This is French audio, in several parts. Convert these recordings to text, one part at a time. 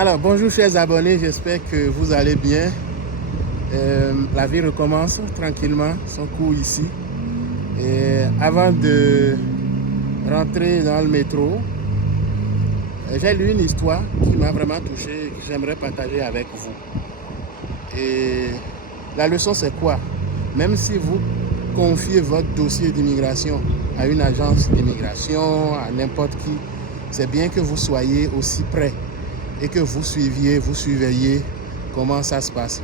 Alors, bonjour chers abonnés, j'espère que vous allez bien. La vie recommence tranquillement son cours ici. Et avant de rentrer dans le métro, j'ai lu une histoire qui m'a vraiment touché et que j'aimerais partager avec vous. Et la leçon c'est quoi? Même si vous confiez votre dossier d'immigration à une agence d'immigration, à n'importe qui, c'est bien que vous soyez aussi prêt et que vous surveillez comment ça se passe.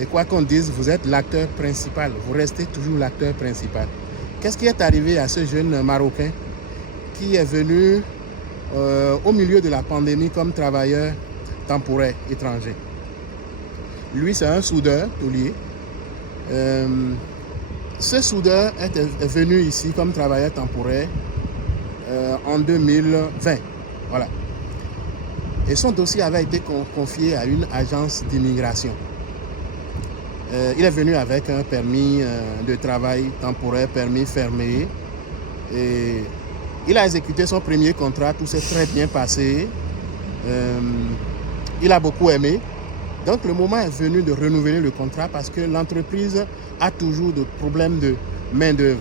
Et quoi qu'on dise, vous êtes l'acteur principal, vous restez toujours l'acteur principal. Qu'est-ce qui est arrivé à ce jeune Marocain qui est venu au milieu de la pandémie comme travailleur temporaire étranger? Lui, c'est un soudeur tôlier. Ce soudeur est venu ici comme travailleur temporaire en 2020. Voilà. Et son dossier avait été confié à une agence d'immigration. Il est venu avec un permis de travail temporaire, permis fermé. Et il a exécuté son premier contrat, tout s'est très bien passé. Il a beaucoup aimé. Donc le moment est venu de renouveler le contrat parce que l'entreprise a toujours des problèmes de main-d'œuvre.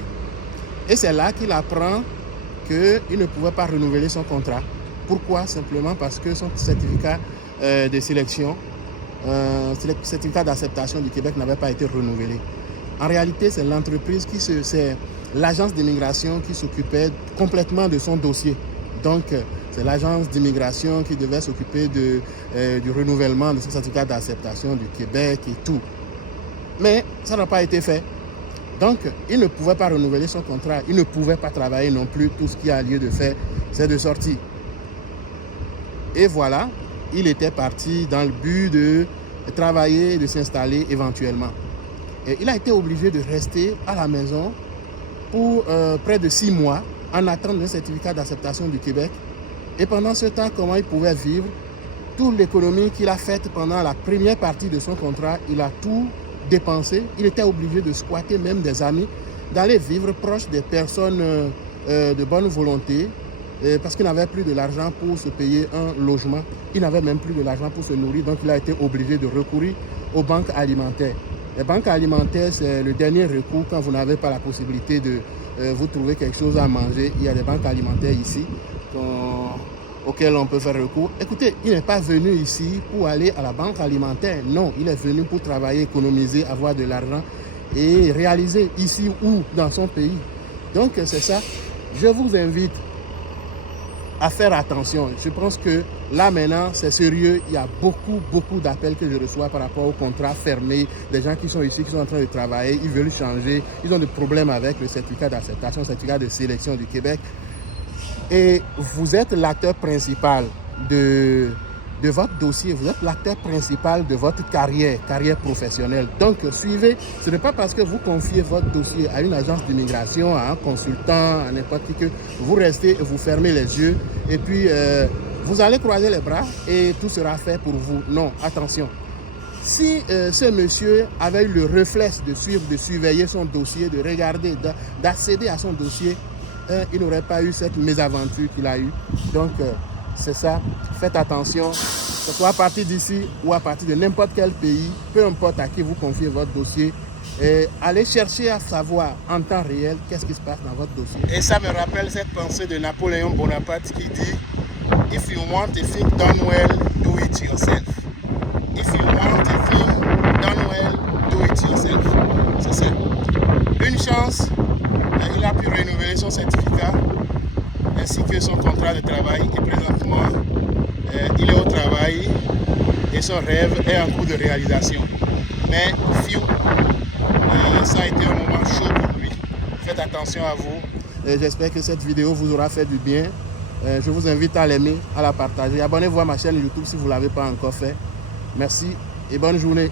Et c'est là qu'il apprend qu'il ne pouvait pas renouveler son contrat. Pourquoi? Simplement parce que son certificat de sélection, certificat d'acceptation du Québec n'avait pas été renouvelé. En réalité, c'est l'entreprise c'est l'agence d'immigration qui s'occupait complètement de son dossier. Donc, c'est l'agence d'immigration qui devait s'occuper du renouvellement de son certificat d'acceptation du Québec et tout. Mais ça n'a pas été fait. Donc, il ne pouvait pas renouveler son contrat. Il ne pouvait pas travailler non plus. Tout ce qu'il a lieu de faire, c'est de sortir. Et voilà, il était parti dans le but de travailler et de s'installer éventuellement. Et il a été obligé de rester à la maison pour près de 6 mois en attendant un certificat d'acceptation du Québec. Et pendant ce temps, comment il pouvait vivre? Toute l'économie qu'il a faite pendant la première partie de son contrat, il a tout dépensé. Il était obligé de squatter même des amis, d'aller vivre proche des personnes de bonne volonté, parce qu'il n'avait plus de l'argent pour se payer un logement. Il n'avait même plus de l'argent pour se nourrir, donc il a été obligé de recourir aux banques alimentaires. Les banques alimentaires, c'est le dernier recours quand vous n'avez pas la possibilité de vous trouver quelque chose à manger. Il y a des banques alimentaires ici auxquelles on peut faire recours. Écoutez, il n'est pas venu ici pour aller à la banque alimentaire. Non, il est venu pour travailler, économiser, avoir de l'argent et réaliser ici ou dans son pays. Donc c'est ça. Je vous invite à faire attention. Je pense que là maintenant c'est sérieux. Il y a beaucoup d'appels que je reçois par rapport au contrat fermé, des gens qui sont ici, qui sont en train de travailler, ils veulent changer, ils ont des problèmes avec le certificat d'acceptation, le certificat de sélection du Québec. Et vous êtes l'acteur principal de votre dossier, vous êtes l'acteur principal de votre carrière professionnelle. Donc suivez, ce n'est pas parce que vous confiez votre dossier à une agence d'immigration, à un consultant, à n'importe qui, que vous restez et vous fermez les yeux et puis vous allez croiser les bras et tout sera fait pour vous. Non, attention. Si ce monsieur avait eu le réflexe de suivre, de surveiller son dossier, de regarder, d'accéder à son dossier, il n'aurait pas eu cette mésaventure qu'il a eue. Donc c'est ça, faites attention, que ce soit à partir d'ici ou à partir de n'importe quel pays, peu importe à qui vous confiez votre dossier, allez chercher à savoir en temps réel qu'est-ce qui se passe dans votre dossier. Et ça me rappelle cette pensée de Napoléon Bonaparte qui dit « If you want a thing done well, do it yourself. If you want a thing done well, do it yourself. » C'est ça. Une chance, il a pu renouveler son certificat ainsi que son contrat de travail et présentement il est au travail et son rêve est en cours de réalisation. Mais ça a été un moment chaud pour lui. Faites attention à vous. J'espère que cette vidéo vous aura fait du bien. Je vous invite à l'aimer, à la partager. Abonnez-vous à ma chaîne YouTube si vous ne l'avez pas encore fait. Merci et bonne journée.